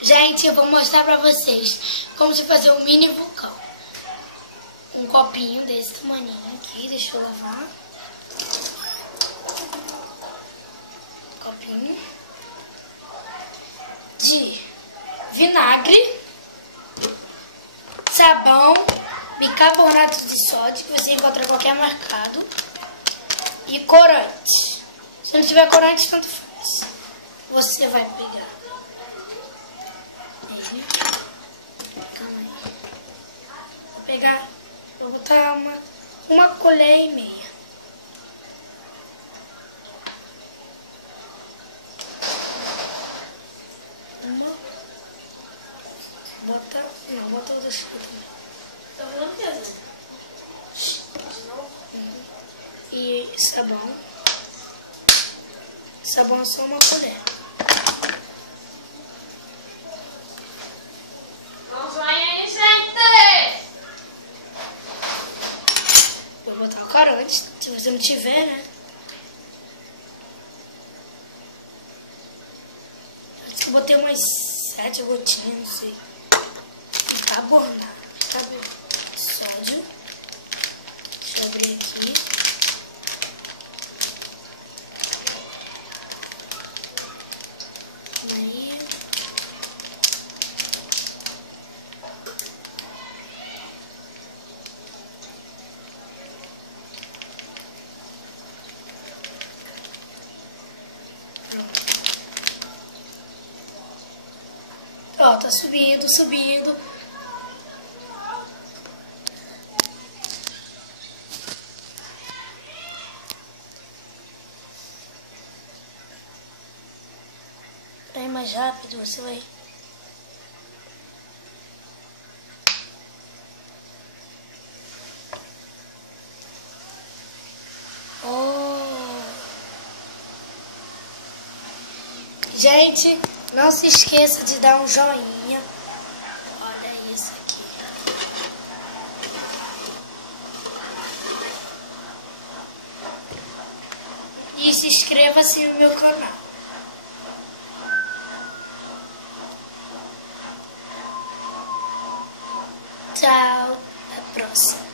Gente, eu vou mostrar pra vocês como se fazer um mini vulcão. Um copinho desse tamanhinho aqui, deixa eu lavar. Copinho de vinagre, sabão, bicarbonato de sódio, que você encontra em qualquer mercado, e corante. Se não tiver corante, tanto faz. Você vai pegar ele. Calma aí. Vou botar uma colher e meia. Bota outra também. Tá falando o que, Zé? De novo? E sabão. Sabão é só uma colher. Não vai aí, gente! Vou botar o corante, se você não tiver, né? Acho que eu botei umas 7 gotinhas, não sei. Bicarbonato de sódio. Deixa eu abrir aqui. Aí. Pronto. Ó, tá subindo. Pra ir mais rápido, você vai... Oh. Gente, não se esqueça de dar um joinha. Olha isso aqui. E se inscreva-se no meu canal. Tchau, até a próxima.